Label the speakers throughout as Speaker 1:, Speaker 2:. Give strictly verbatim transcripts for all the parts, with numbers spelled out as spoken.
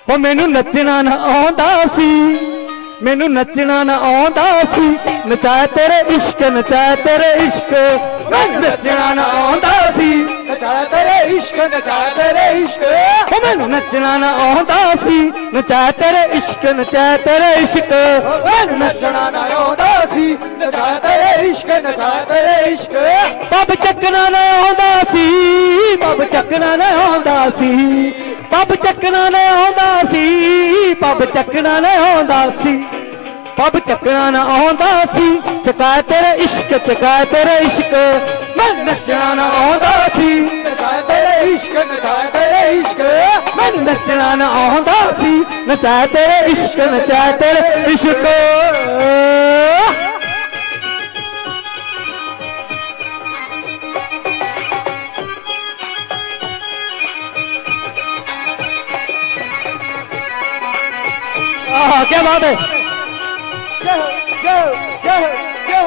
Speaker 1: ਉਹ ਮੈਨੂੰ ਨੱਚਣਾ ਨਾ ਆਉਂਦਾ ਸੀ ਮੈਨੂੰ ਨੱਚਣਾ ਨਾ ਆਉਂਦਾ ਸੀ ਨਚਾਇਆ ਤੇਰੇ ਇਸ਼ਕ ਨਚਾਇਆ ਤੇਰੇ ਇਸ਼ਕ ਮੈਨੂੰ ਨੱਚਣਾ ਨਾ ਆਉਂਦਾ ਸੀ
Speaker 2: ਨਚਾਇਆ ਤੇਰੇ ਇਸ਼ਕ ਨਚਾਇਆ ਤੇਰੇ ਇਸ਼ਕ
Speaker 1: ਉਹ ਮੈਨੂੰ ਨੱਚਣਾ ਨਾ ਆਉਂਦਾ ਸੀ ਨਚਾਇਆ ਤੇਰੇ ਇਸ਼ਕ ਨਚਾਇਆ ਤੇਰੇ ਇਸ਼ਕ
Speaker 2: ਮੈਨੂੰ ਨੱਚਣਾ ਨਾ ਆਉਂਦਾ ਸੀ ਨਚਾਇਆ ਤੇਰੇ ਇਸ਼ਕ ਨਚਾਇਆ ਤੇਰੇ ਇਸ਼ਕ
Speaker 1: ਪੱਬ ਚੱਕਣਾ ਨਾ ਆਉਂਦਾ ਸੀ ਪੱਬ ਚੱਕਣਾ ਨਾ ਆਉਂਦਾ ਸੀ ਪੱਬ ਚੱਕਣਾ ਨਾ ਆਉਂਦਾ ਸੀ ਪੱਬ ਚੱਕਣਾ ਨਾ ਆਉਂਦਾ ਸੀ ਪੱਬ ਚੱਕਣਾ ਨਾ ਆਉਂਦਾ ਸੀ ਚਕਾਇਆ ਤੇਰੇ ਇਸ਼ਕ ਚਕਾਇਆ ਤੇਰੇ ਇਸ਼ਕ ਮੈਨੂੰ ਨੱਚਣਾ ਨਾ ਆਉਂਦਾ ਸੀ
Speaker 2: ਨਚਾਇਆ ਤੇਰੇ ਇਸ਼ਕ ਨਚਾਇਆ ਤੇਰੇ ਇਸ਼ਕ
Speaker 1: ਮੈਨੂੰ ਨੱਚਣਾ ਨਾ ਆਉਂਦਾ ਸੀ ਨਚਾਇਆ ਤੇਰੇ ਇਸ਼ਕ ਨਚਾਇਆ ਤੇਰੇ ਇਸ਼ਕ ਆਹ ਕੀ ਬਾਤ ਹੈ
Speaker 2: go go go go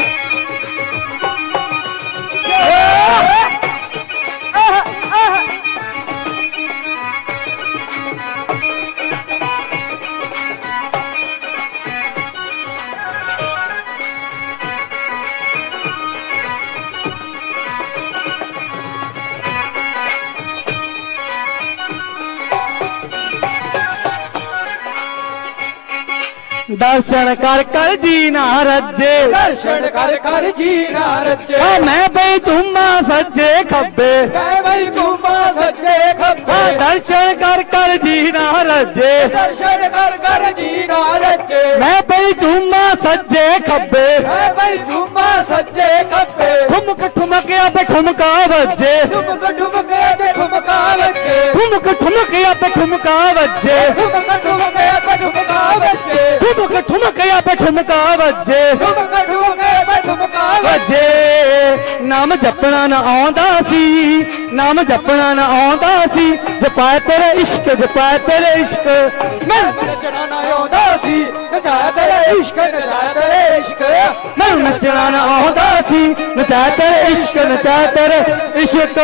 Speaker 1: दर्शन कर कर जीना रज्जे
Speaker 2: दर्शन कर कर जीना रज्जे
Speaker 1: मैं बई तुम्मा सज्जे खब्बे
Speaker 2: मैं बई तुम्मा सज्जे खब्बे
Speaker 1: दर्शन कर कर जीना रज्जे
Speaker 2: दर्शन कर कर जीना रज्जे
Speaker 1: मैं बई तुम्मा सज्जे खब्बे
Speaker 2: मैं बई तुम्मा सज्जे खब्बे
Speaker 1: ठुमक ठुमक अब ठुमका बज्जे
Speaker 2: ठुमक ठुमक ते ठुमका बज्जे
Speaker 1: ठुमक ठुमक अब ठुमका बज्जे
Speaker 2: ठुमक ठुमक ते ठुमका बज्जे
Speaker 1: ठुमक ठुमक अब ठुमका बज्जे
Speaker 2: ठुमक ठुमक ते ठुमका
Speaker 1: बज्जे नाम जपना ना आਉਂਦਾ ਸੀ नाम जपना ना आਉਂਦਾ ਸੀ जपाया तेरे इश्क जपाया तेरे इश्क मैं
Speaker 2: नचना ना आਉਂਦਾ ਸੀ ਨਚਾਇਆ ਤੇਰੇ ਇਸ਼ਕ ਨਚਾਇਆ ਤੇਰੇ ਇਸ਼ਕ
Speaker 1: ਮੈਨੂੰ ਨੱਚਣਾ ਨਾ ਆਉਂਦਾ ਸੀ ਨਚਾਇਆ ਤੇਰੇ ਇਸ਼ਕ ਨਚਾਇਆ ਤੇਰੇ ਇਸ਼ਕ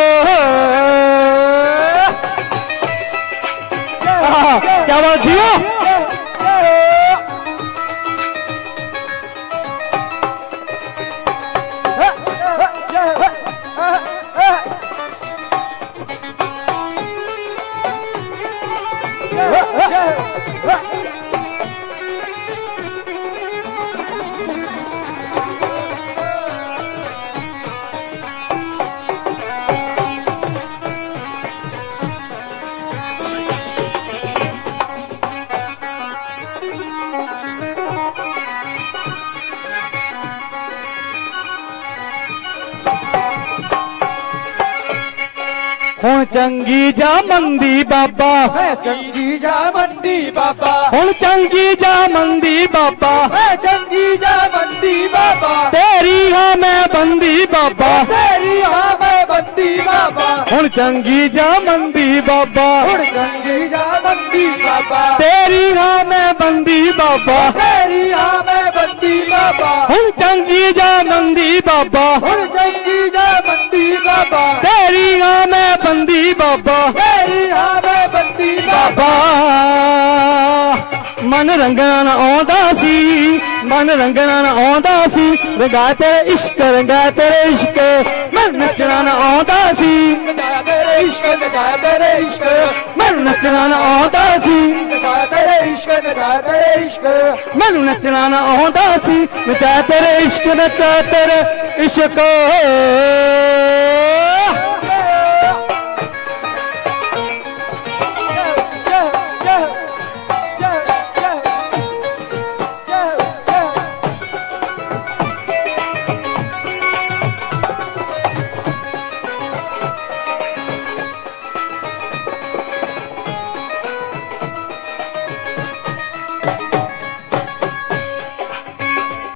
Speaker 1: ਆਹ ਕੀ ਬਾਤ ਜੀਓ ਹੁਣ ਚੰਗੀ ਜਾ ਮੰਦੀ ਬਾਬਾ
Speaker 2: ਹੈ ਚੰਗੀ ਜਾ ਮੰਦੀ ਬਾਬਾ
Speaker 1: ਹੁਣ ਚੰਗੀ ਜਾ ਮੰਦੀ ਬਾਬਾ
Speaker 2: ਹੈ ਚੰਗੀ ਜਾ ਮੰਦੀ ਬਾਬਾ
Speaker 1: ਤੇਰੀ ਹਾਂ ਮੈਂ ਬੰਦੀ ਬਾਬਾ
Speaker 2: ਤੇਰੀ ਹਾਂ ਮੈਂ ਬੰਦੀ ਬਾਬਾ
Speaker 1: ਹੁਣ ਚੰਗੀ ਜਾ ਮੰਦੀ ਬਾਬਾ
Speaker 2: ਹੁਣ ਚੰਗੀ ਜਾ ਮੰਦੀ ਬਾਬਾ
Speaker 1: ਤੇਰੀ ਹਾਂ ਮੈਂ ਬੰਦੀ ਬਾਬਾ
Speaker 2: ਤੇਰੀ ਹਾਂ ਮੈਂ ਬੰਦੀ ਬਾਬਾ
Speaker 1: ਹੁਣ ਚੰਗੀ ਜਾ ਮੰਦੀ ਬਾਬਾ
Speaker 2: ਹੁਣ ਚੰਗੀ ਜਾ ਮੰਦੀ ਬਾਬਾ
Speaker 1: ਤੇਰੀ ਹਾਂ ਮੈਂ ਬੰਦੀ ਬਾਬਾ
Speaker 2: ਤੇਰੀ ਹਾਂ ਮੈਂ ਬੰਦੀ ਬਾਬਾ
Speaker 1: ਮਨ ਰੰਗਣਾ ਨਾ ਆਉਂਦਾ ਸੀ ਮਨ ਰੰਗਣਾ ਨਾ ਆਉਂਦਾ ਸੀ ਰੰਗਾ ਤੇਰੇ ਇਸ਼ਕ ਰੰਗਾ ਤੇਰੇ ਇਸ਼ਕ ਮਨ ਨੱਚਣਾ ਨਾ ਆਉਂਦਾ ਸੀ
Speaker 2: ਨਚਾਇਆ ਤੇਰੇ ਇਸ਼ਕ ਨਚਾਇਆ ਤੇਰੇ ਇਸ਼ਕ
Speaker 1: ਮੈਨੂੰ ਨੱਚਣਾ ਨਾ ਆਉਂਦਾ ਸੀ
Speaker 2: ਨਚਾਇਆ ਤੇਰੇ ਇਸ਼ਕ ਨਚਾਇਆ ਤੇਰੇ ਇਸ਼ਕ
Speaker 1: ਮੈਨੂੰ ਨੱਚਣਾ ਨਾ ਆਉਂਦਾ ਸੀ ਨਚਾਇਆ ਤੇਰੇ ਇਸ਼ਕ ਨਚਾਇਆ ਤੇਰੇ ਇਸ਼ਕ